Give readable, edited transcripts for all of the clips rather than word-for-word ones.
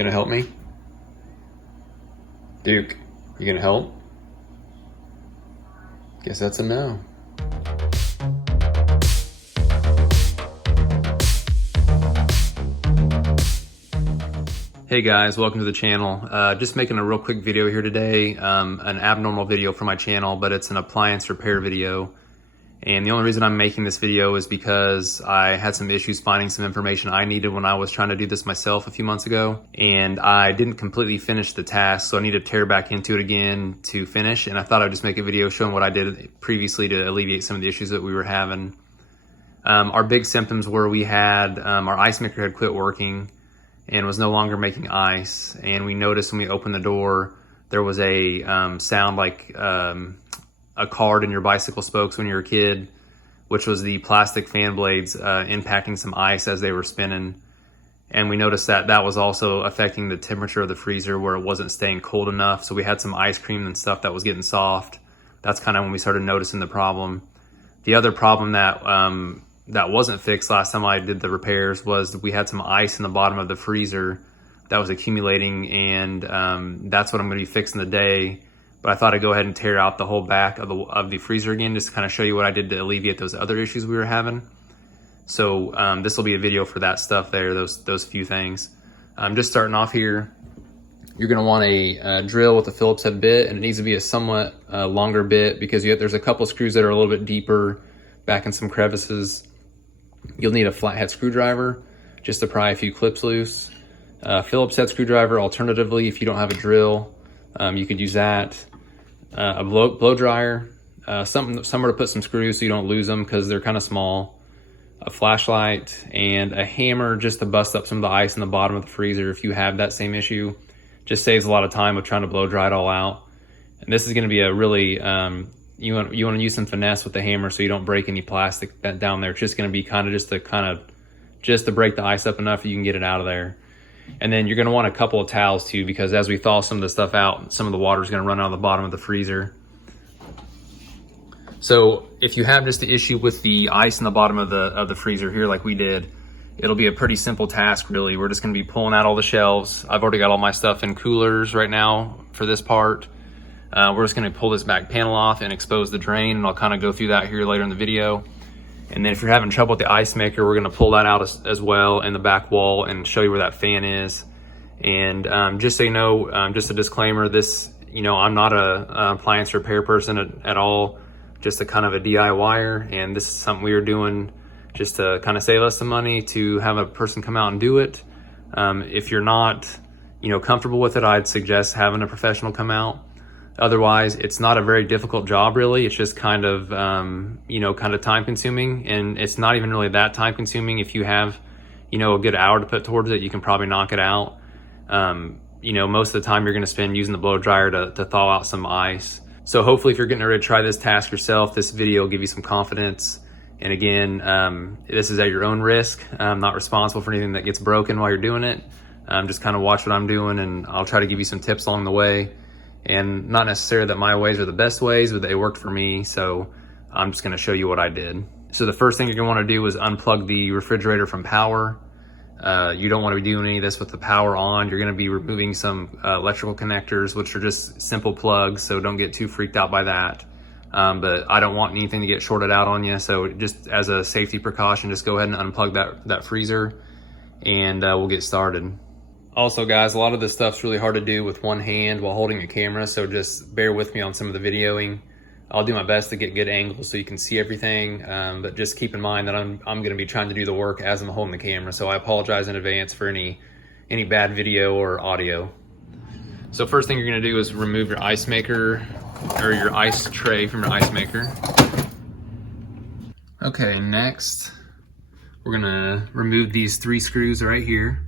gonna help me? Duke, you gonna help? Guess that's a no. Hey guys, welcome to the channel. Just making a real quick video here today, an abnormal video for my channel, but it's an appliance repair video. And the only reason I'm making this video is because I had some issues finding some information I needed when I was trying to do this myself a few months ago. And I didn't completely finish the task, so I need to tear back into it again to finish. And I thought I'd just make a video showing what I did previously to alleviate some of the issues that we were having. Our big symptoms were we had, our ice maker had quit working and was no longer making ice. And we noticed when we opened the door, there was a sound like a card in your bicycle spokes when you were a kid, which was the plastic fan blades impacting some ice as they were spinning. And we noticed that that was also affecting the temperature of the freezer where it wasn't staying cold enough. So we had some ice cream and stuff that was getting soft. That's kind of when we started noticing the problem. The other problem that that wasn't fixed last time I did the repairs was we had some ice in the bottom of the freezer that was accumulating, and that's what I'm going to be fixing today. But I thought I'd go ahead and tear out the whole back of the freezer again, just to kind of show you what I did to alleviate those other issues we were having. So this will be a video for that stuff there, those few things. Just starting off here, you're going to want a drill with a Phillips head bit, and it needs to be a somewhat longer bit because there's a couple screws that are a little bit deeper back in some crevices. You'll need a flathead screwdriver just to pry a few clips loose. Phillips head screwdriver, alternatively, if you don't have a drill, you could use that. A blow dryer, somewhere to put some screws so you don't lose them because they're kind of small. A flashlight and a hammer just to bust up some of the ice in the bottom of the freezer if you have that same issue. Just saves a lot of time of trying to blow dry it all out. And this is going to be a really you want to use some finesse with the hammer so you don't break any plastic down there. It's just going to be just to break the ice up enough that you can get it out of there. And then you're going to want a couple of towels too, because as we thaw some of the stuff out, some of the water is going to run out of the bottom of the freezer. So if you have just the issue with the ice in the bottom of the freezer here like we did, it'll be a pretty simple task really. We're just going to be pulling out all the shelves. I've already got all my stuff in coolers right now for this part. We're just going to pull this back panel off and expose the drain, and I'll kind of go through that here later in the video. And then if you're having trouble with the ice maker, we're going to pull that out as well in the back wall and show you where that fan is. And just so you know, just a disclaimer, this, I'm not a appliance repair person at all, just a kind of a DIYer. And this is something we are doing just to kind of save us some money to have a person come out and do it. If you're not, comfortable with it, I'd suggest having a professional come out. Otherwise, it's not a very difficult job really. It's just kind of, kind of time consuming, and it's not even really that time consuming. If you have, a good hour to put towards it, you can probably knock it out. Most of the time you're going to spend using the blow dryer to thaw out some ice. So hopefully if you're getting ready to try this task yourself, this video will give you some confidence. And again, this is at your own risk. I'm not responsible for anything that gets broken while you're doing it. Just kind of watch what I'm doing, and I'll try to give you some tips along the way. And not necessarily that my ways are the best ways, but they worked for me. So I'm just going to show you what I did. So the first thing you're going to want to do is unplug the refrigerator from power. You don't want to be doing any of this with the power on. You're going to be removing some electrical connectors, which are just simple plugs. So don't get too freaked out by that. But I don't want anything to get shorted out on you. So just as a safety precaution, just go ahead and unplug that freezer, and we'll get started. Also guys, a lot of this stuff's really hard to do with one hand while holding a camera, so just bear with me on some of the videoing. I'll do my best to get good angles so you can see everything, but just keep in mind that I'm going to be trying to do the work as I'm holding the camera, so I apologize in advance for any bad video or audio. So first thing you're going to do is remove your ice maker, or your ice tray from your ice maker. Okay, next we're going to remove these 3 screws right here.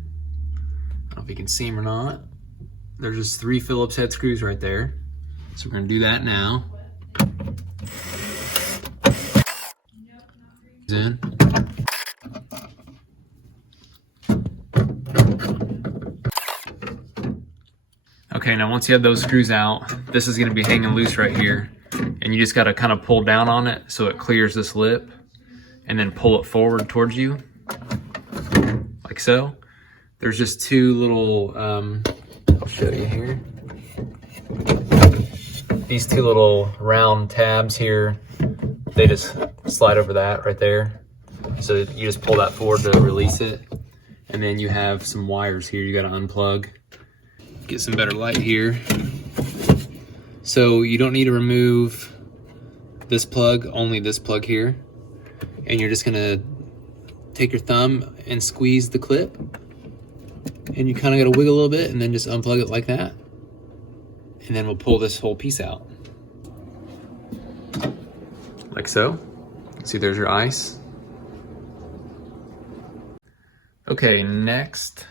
I don't know if you can see them or not. There's just 3 Phillips head screws right there. So we're going to do that now. In. Okay, now once you have those screws out, this is going to be hanging loose right here. And you just got to kind of pull down on it so it clears this lip, and then pull it forward towards you, like so. there's just two little, I'll show you here. These two little round tabs here, they just slide over that right there. So you just pull that forward to release it. And then you have some wires here you gotta unplug. Get some better light here. So you don't need to remove this plug, only this plug here. And you're just gonna take your thumb and squeeze the clip. And you kinda gotta wiggle a little bit and then just unplug it like that. And then we'll pull this whole piece out. Like so. See, there's your ice. Okay, next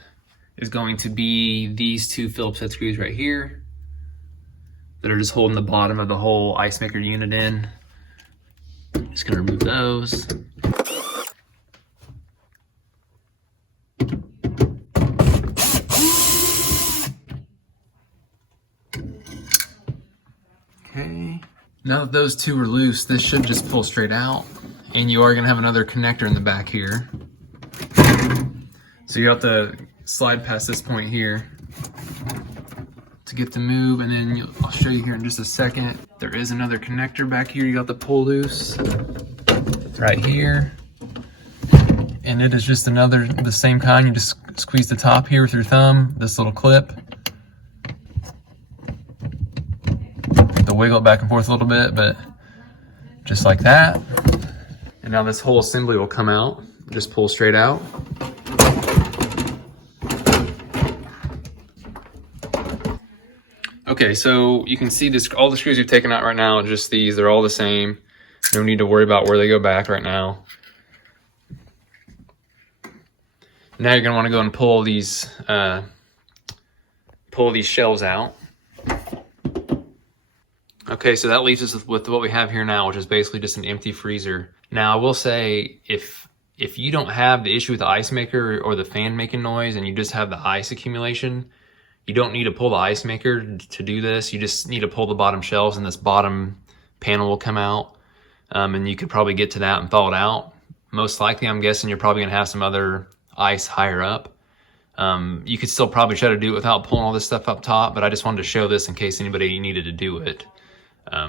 is going to be these two Phillips head screws right here that are just holding the bottom of the whole ice maker unit in. Just gonna remove those. Okay, now that those two are loose, this should just pull straight out, and you are gonna have another connector in the back here. So you have to slide past this point here to get to move, and then I'll show you here in just a second. There is another connector back here you got to pull loose right here. And it is just the same kind. You just squeeze the top here with your thumb, this little clip. To wiggle it back and forth a little bit, but just like that. And now this whole assembly will come out. Just pull straight out. Okay, so you can see this, all the screws you've taken out right now, just these, they're all the same. No need to worry about where they go back right now. Now you're gonna wanna go and pull these shelves out. Okay, so that leaves us with what we have here now, which is basically just an empty freezer. Now I will say, if you don't have the issue with the ice maker or the fan making noise and you just have the ice accumulation, you don't need to pull the ice maker to do this. You just need to pull the bottom shelves and this bottom panel will come out. And you could probably get to that and thaw it out. Most likely, I'm guessing you're probably gonna have some other ice higher up. You could still probably try to do it without pulling all this stuff up top, but I just wanted to show this in case anybody needed to do it.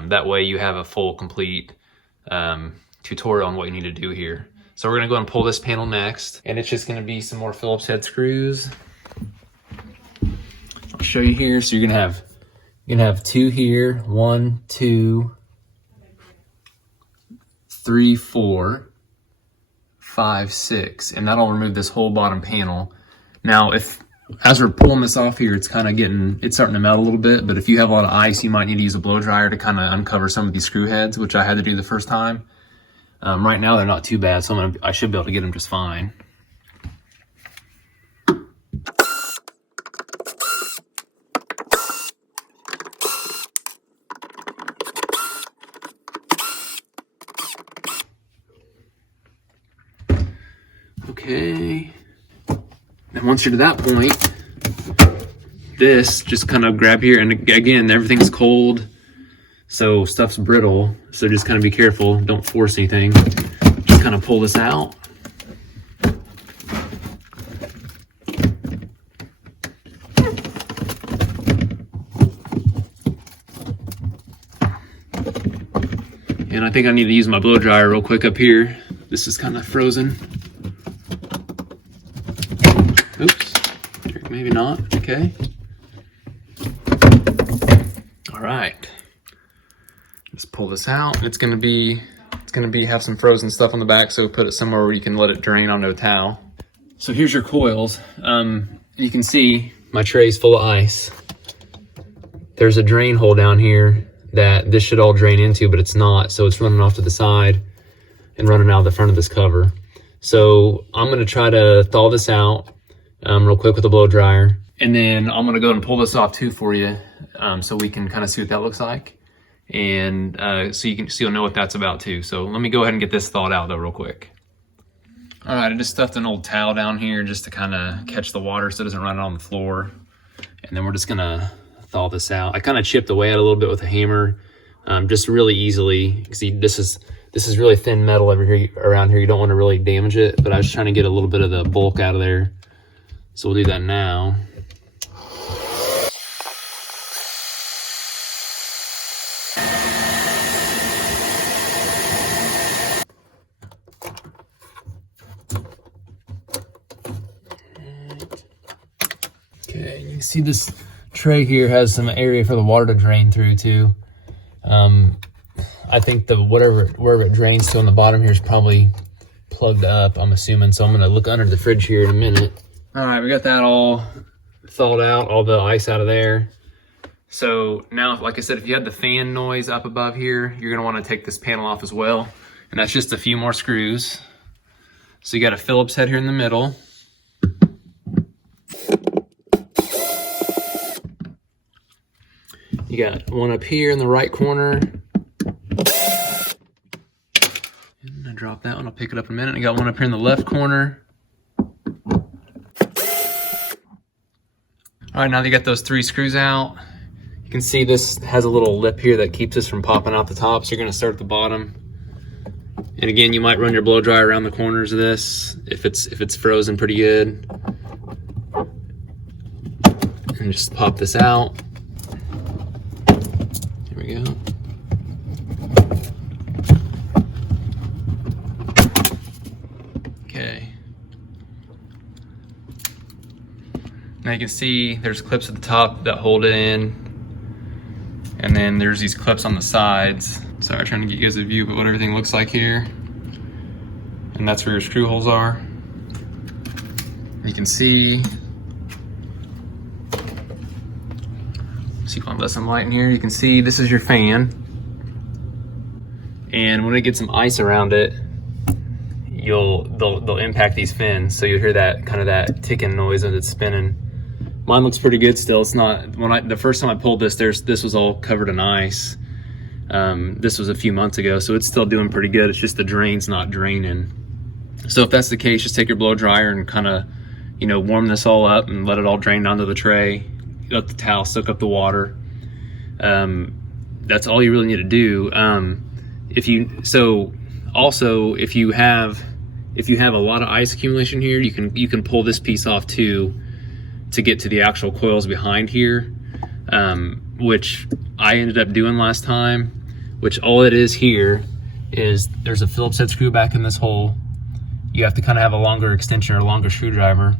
That way you have a full, complete tutorial on what you need to do here. So we're gonna go and pull this panel next, and it's just gonna be some more Phillips head screws. I'll show you here. So you're gonna have two here, 1, 2, 3, 4, 5, 6, and that'll remove this whole bottom panel. Now, as we're pulling this off here, it's starting to melt a little bit, but if you have a lot of ice, you might need to use a blow dryer to kind of uncover some of these screw heads, which I had to do the first time. Right now, they're not too bad, so I should be able to get them just fine. Okay, and once you're to that point, this just kind of grab here, and again, everything's cold, so stuff's brittle, so just kind of be careful, don't force anything. Just kind of pull this out. And I think I need to use my blow dryer real quick up here. This is kind of frozen. Oops, maybe not, okay. All right, let's pull this out. It's gonna have some frozen stuff on the back, so put it somewhere where you can let it drain onto a towel. So here's your coils. You can see my tray's full of ice. There's a drain hole down here that this should all drain into, but it's not, so it's running off to the side and running out of the front of this cover. So I'm gonna try to thaw this out real quick with a blow dryer. And then I'm gonna go and pull this off too for you, so we can kind of see what that looks like. And so you'll know what that's about too. So let me go ahead and get this thawed out though real quick. All right, I just stuffed an old towel down here just to kind of catch the water so it doesn't run on the floor. And then we're just gonna thaw this out. I kind of chipped away at it a little bit with a hammer, just really easily. See, this is really thin metal around here. You don't want to really damage it, but I was trying to get a little bit of the bulk out of there. So we'll do that now. Okay, you can see this tray here has some area for the water to drain through too. I think wherever it drains to on the bottom here is probably plugged up, I'm assuming. So I'm gonna look under the fridge here in a minute. All right, we got that all thawed out, all the ice out of there. So now, like I said, if you had the fan noise up above here, you're gonna wanna take this panel off as well. And that's just a few more screws. So you got a Phillips head here in the middle. You got one up here in the right corner. And I drop that one, I'll pick it up in a minute. I got one up here in the left corner. All right, now that you got those 3 screws out, you can see this has a little lip here that keeps this from popping out the top. So you're gonna start at the bottom. And again, you might run your blow dryer around the corners of this if it's frozen pretty good. And just pop this out. Here we go. Okay. Now you can see there's clips at the top that hold it in. And then there's these clips on the sides. Sorry, trying to get you guys a view of what everything looks like here. And that's where your screw holes are. You can see if I let some light in here, you can see this is your fan. And when it gets some ice around it, they'll impact these fins. So you'll hear that kind of that ticking noise as it's spinning. Mine looks pretty good still. It's not, the first time I pulled this, this was all covered in ice. This was a few months ago, so it's still doing pretty good. It's just the drain's not draining. So if that's the case, just take your blow dryer and kind of, warm this all up and let it all drain onto the tray. Let the towel soak up the water. That's all you really need to do. If you have a lot of ice accumulation here, you can pull this piece off too to get to the actual coils behind here, which I ended up doing last time. Which all it is here is there's a Phillips head screw back in this hole. You have to kind of have a longer extension or a longer screwdriver.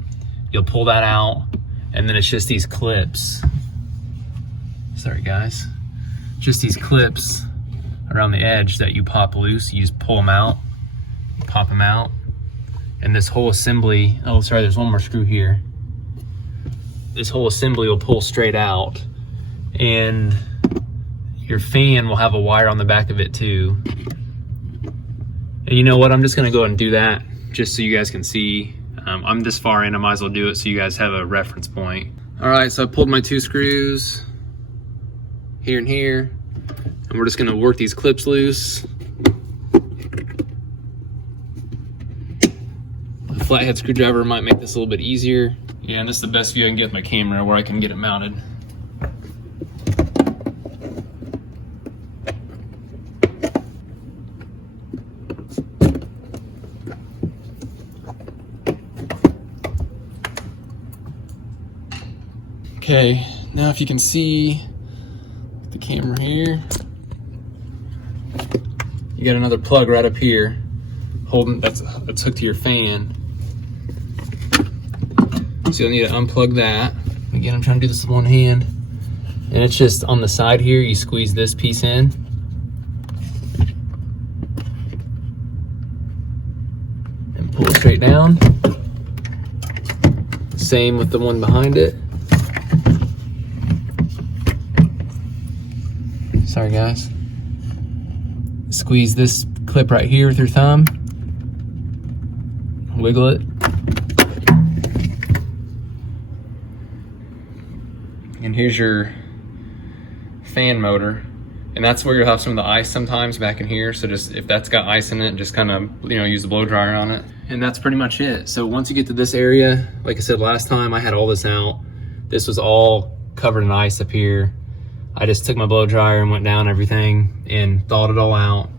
You'll pull that out, and then it's just these clips. Sorry guys. Just these clips around the edge that you pop loose. You just pull them out, pop them out. And this whole assembly, oh sorry, there's one more screw here. This whole assembly will pull straight out, and your fan will have a wire on the back of it too. And you know what, I'm just gonna go ahead and do that just so you guys can see. I'm this far in, I might as well do it so you guys have a reference point. All right, so I pulled my 2 screws here and here, and we're just gonna work these clips loose. A flathead screwdriver might make this a little bit easier. Yeah, and this is the best view I can get with my camera where I can get it mounted. Okay, now if you can see the camera here, you got another plug right up here, that's hooked to your fan. So you'll need to unplug that. Again, I'm trying to do this with one hand. And it's just on the side here, you squeeze this piece in. And pull it straight down. Same with the one behind it. Sorry guys. Squeeze this clip right here with your thumb. Wiggle it. And here's your fan motor. And that's where you'll have some of the ice sometimes back in here. So just, if that's got ice in it, just kind of, use the blow dryer on it. And that's pretty much it. So once you get to this area, like I said last time, I had all this out. This was all covered in ice up here. I just took my blow dryer and went down everything and thawed it all out.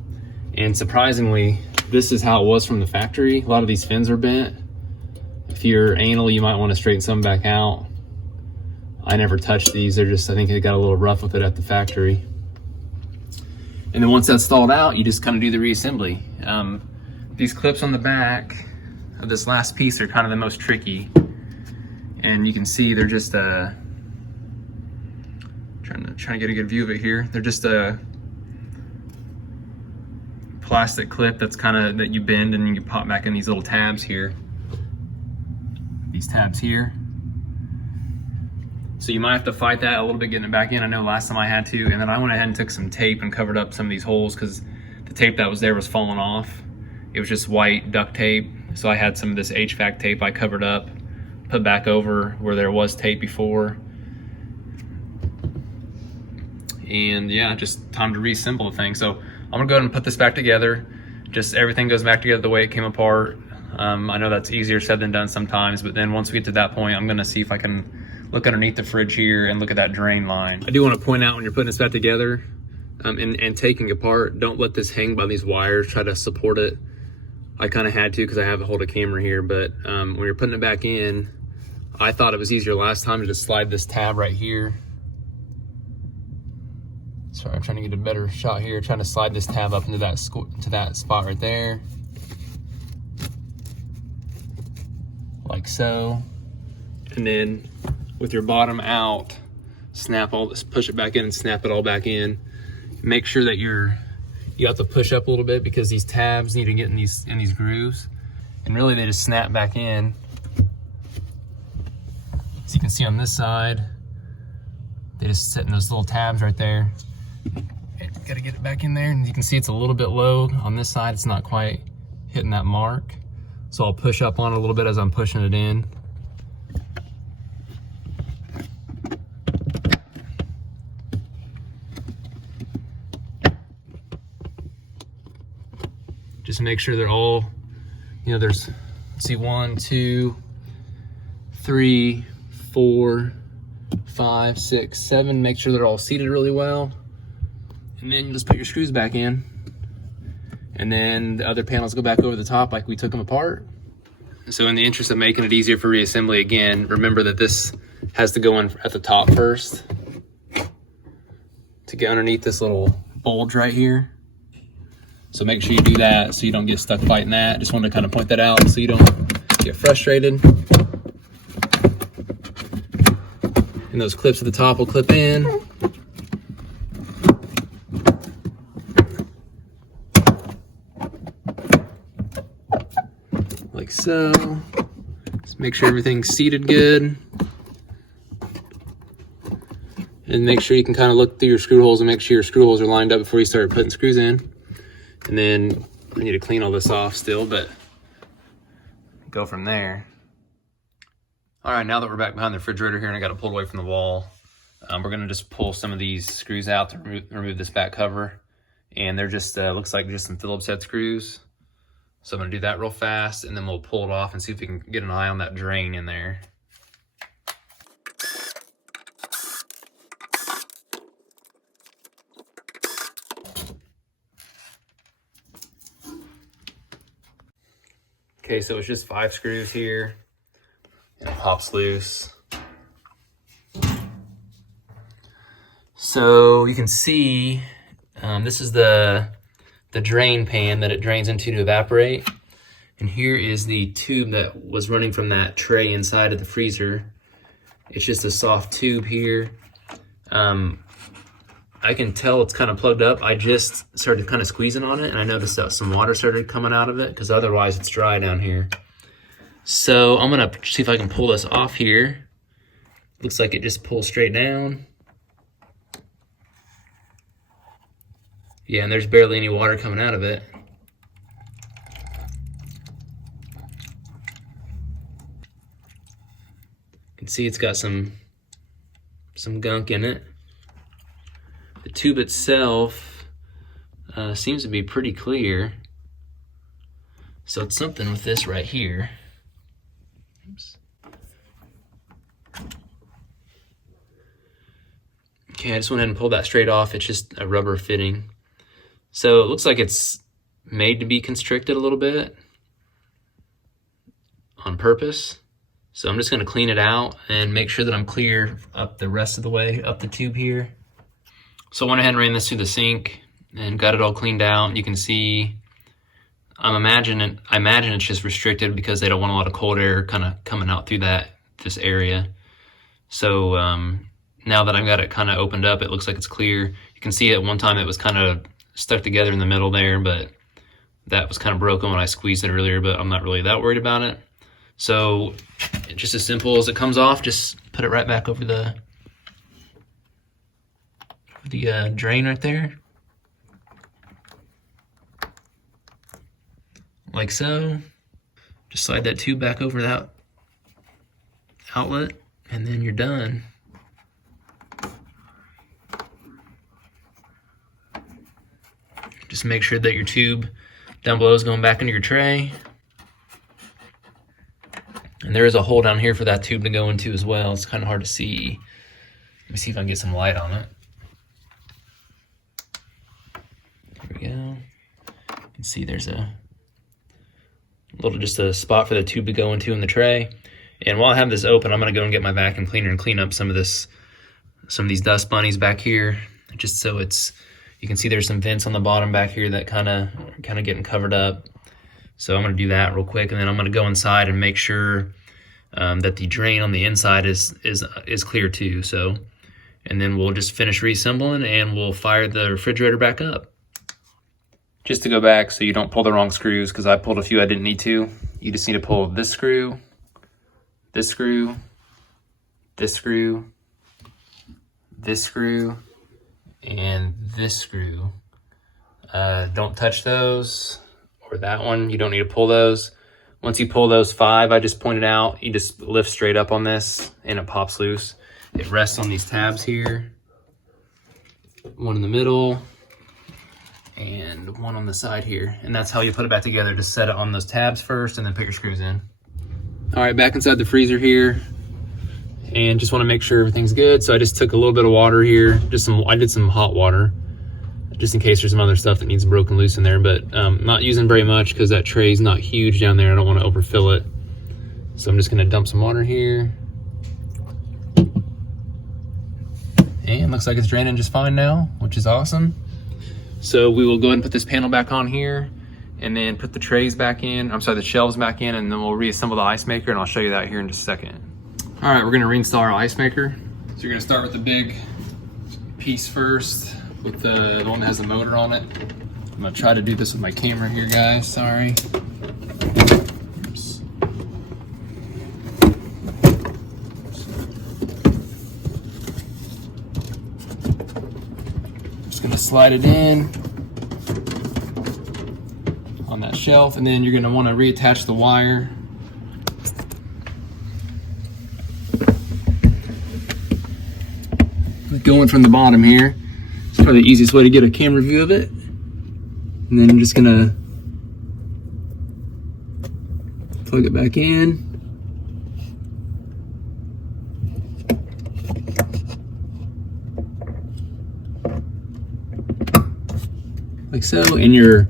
And surprisingly, this is how it was from the factory. A lot of these fins are bent. If you're anal, you might want to straighten some back out. I never touched these. They're just, I think they got a little rough with it at the factory. And then once that's stalled out, you just kind of do the reassembly. These clips on the back of this last piece are kind of the most tricky. And you can see they're just trying to get a good view of it here. They're just a plastic clip that's that you bend and you can pop back in these little tabs here. These tabs here. So you might have to fight that a little bit getting it back in. I know last time I had to, and then I went ahead and took some tape and covered up some of these holes because the tape that was there was falling off. It was just white duct tape. So I had some of this HVAC tape I covered up, put back over where there was tape before. And yeah, just time to reassemble the thing. So I'm gonna go ahead and put this back together. Just everything goes back together the way it came apart. I know that's easier said than done sometimes, but then once we get to that point, I'm gonna see if I can look underneath the fridge here and look at that drain line. I do want to point out when you're putting this back together and taking apart, don't let this hang by these wires. Try to support it. I kind of had to because I have a hold of camera here, but when you're putting it back in, I thought it was easier last time to just slide this tab right here. Sorry, I'm trying to get a better shot here. Trying to slide this tab up into that spot right there. Like so. And then with your bottom out, snap all this, push it back in and snap it all back in. Make sure that you have to push up a little bit because these tabs need to get in these grooves. And really they just snap back in. So you can see on this side, they just sit in those little tabs right there. And you gotta get it back in there. And you can see it's a little bit low on this side. It's not quite hitting that mark. So I'll push up on it a little bit as I'm pushing it in. Just make sure they're all, there's, let's see, 1, 2, 3, 4, 5, 6, 7. Make sure they're all seated really well. And then you just put your screws back in. And then the other panels go back over the top like we took them apart. So in the interest of making it easier for reassembly, again, remember that this has to go in at the top first to get underneath this little bulge right here. So make sure you do that so you don't get stuck fighting that. Just wanted to kind of point that out so you don't get frustrated. And those clips at the top will clip in. Like so. Just make sure everything's seated good. And make sure you can kind of look through your screw holes and make sure your screw holes are lined up before you start putting screws in. And then I need to clean all this off still, but go from there. All right, now that we're back behind the refrigerator here and I got it pulled away from the wall, we're gonna just pull some of these screws out to remove this back cover. And they're just, looks like just some Phillips head screws. So I'm gonna do that real fast and then we'll pull it off and see if we can get an eye on that drain in there. Okay, so it's just 5 screws here, and it pops loose. So you can see, this is the drain pan that it drains into to evaporate. And here is the tube that was running from that tray inside of the freezer. It's just a soft tube here. I can tell it's kind of plugged up. I just started kind of squeezing on it and I noticed that some water started coming out of it because otherwise it's dry down here. So I'm gonna see if I can pull this off here. Looks like it just pulls straight down. Yeah, and there's barely any water coming out of it. You can see it's got some gunk in it. The tube itself seems to be pretty clear. So it's something with this right here. Oops. Okay, I just went ahead and pulled that straight off. It's just a rubber fitting. So it looks like it's made to be constricted a little bit on purpose. So I'm just gonna clean it out and make sure that I'm clear up the rest of the way, up the tube here. So I went ahead and ran this through the sink and got it all cleaned out. You can see, I imagine it's just restricted because they don't want a lot of cold air kind of coming out through this area. So now that I've got it kind of opened up, it looks like it's clear. You can see at one time it was kind of stuck together in the middle there, but that was kind of broken when I squeezed it earlier, but I'm not really that worried about it. So just as simple as it comes off, just put it right back over the drain right there. Like so. Just slide that tube back over that outlet, and then you're done. Just make sure that your tube down below is going back into your tray. And there is a hole down here for that tube to go into as well. It's kind of hard to see. Let me see if I can get some light on it. Here we go. You can see there's just a spot for the tube to go into in the tray. And while I have this open, I'm gonna go and get my vacuum cleaner and clean up some of these dust bunnies back here, just so you can see there's some vents on the bottom back here that kind of getting covered up. So I'm gonna do that real quick, and then I'm gonna go inside and make sure that the drain on the inside is clear too. So, and then we'll just finish reassembling and we'll fire the refrigerator back up. Just to go back so you don't pull the wrong screws, because I pulled a few I didn't need to. You just need to pull this screw, this screw, this screw, this screw, and this screw. Don't touch those, or that one. You don't need to pull those. Once you pull those 5 I just pointed out, you just lift straight up on this and it pops loose. It rests on these tabs here. One in the middle and one on the side here. And that's how you put it back together. Just set it on those tabs first and then put your screws in. All right, back inside the freezer here. And just wanna make sure everything's good. So I just took a little bit of water here. I did some hot water, just in case there's some other stuff that needs broken loose in there, but not using very much because that tray's not huge down there. I don't wanna overfill it. So I'm just gonna dump some water here. And looks like it's draining just fine now, which is awesome. So we will go ahead and put this panel back on here and then put the trays back in, the shelves back in, and then we'll reassemble the ice maker, and I'll show you that here in just a second. All right, we're gonna reinstall our ice maker. So you're gonna start with the big piece first, with the one that has the motor on it. I'm gonna try to do this with my camera here, guys, sorry. Oops. Just gonna slide it in on that shelf, and then you're gonna wanna reattach the wire. Going from the bottom here. It's probably the easiest way to get a camera view of it. And then I'm just gonna plug it back in. Like so, and your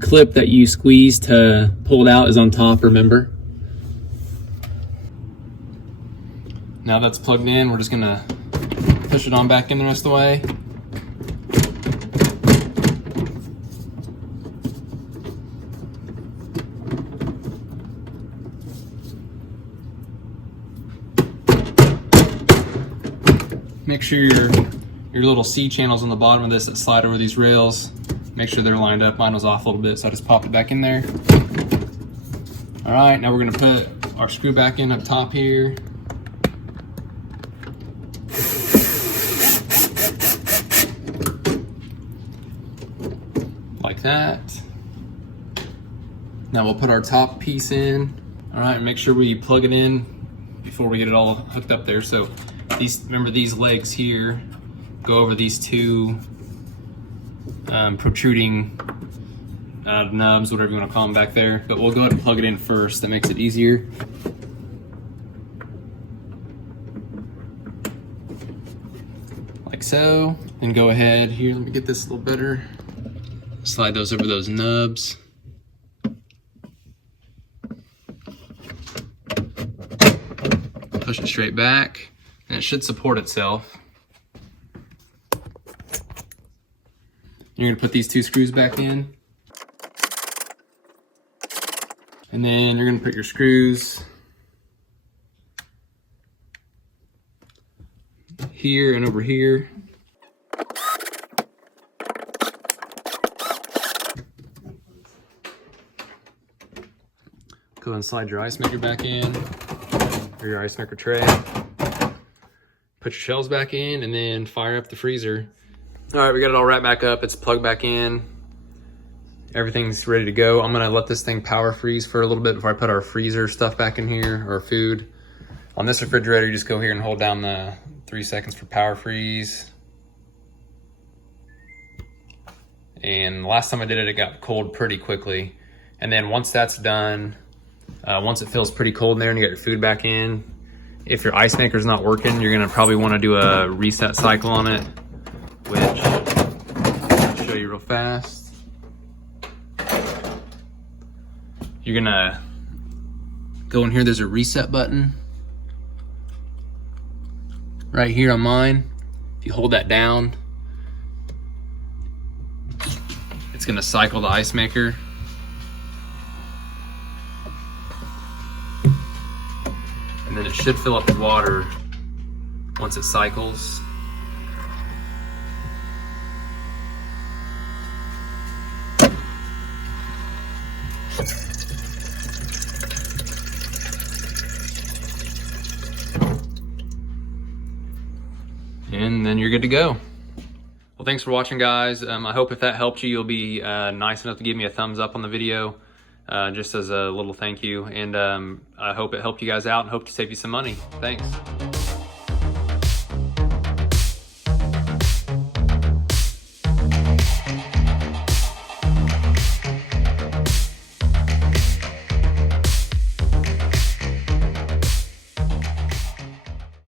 clip that you squeeze to pull it out is on top, remember? Now that's plugged in, we're just gonna push it on back in the rest of the way. Make sure your little C channels on the bottom of this that slide over these rails, make sure they're lined up. Mine was off a little bit, so I just popped it back in there. All right, now we're gonna put our screw back in up top here. Like that. Now we'll put our top piece in. All right, make sure we plug it in before we get it all hooked up there. So remember these legs here go over these two protruding nubs, whatever you want to call them back there. But we'll go ahead and plug it in first. That makes it easier. Like so. Then go ahead here. Let me get this a little better. Slide those over those nubs. push it straight back, and it should support itself. You're gonna put these 2 screws back in. And then you're gonna put your screws here and over here. Go ahead and slide your ice maker back in, or your ice maker tray. Put your shelves back in, and then fire up the freezer. All right, we got it all wrapped back up. It's plugged back in. Everything's ready to go. I'm gonna let this thing power freeze for a little bit before I put our freezer stuff back in here, or food. On this refrigerator, you just go here and hold down the 3 seconds for power freeze. And the last time I did it, it got cold pretty quickly. And then once that's done, once it feels pretty cold in there and you get your food back in, if your ice maker's not working, you're gonna probably wanna do a reset cycle on it, which I'll show you real fast. You're gonna go in here, there's a reset button right here on mine. If you hold that down, it's gonna cycle the ice maker. And then it should fill up with water once it cycles. And then you're good to go. Well, thanks for watching, guys. I hope if that helped you, you'll be nice enough to give me a thumbs up on the video, just as a little thank you. And I hope it helped you guys out and hope to save you some money. Thanks.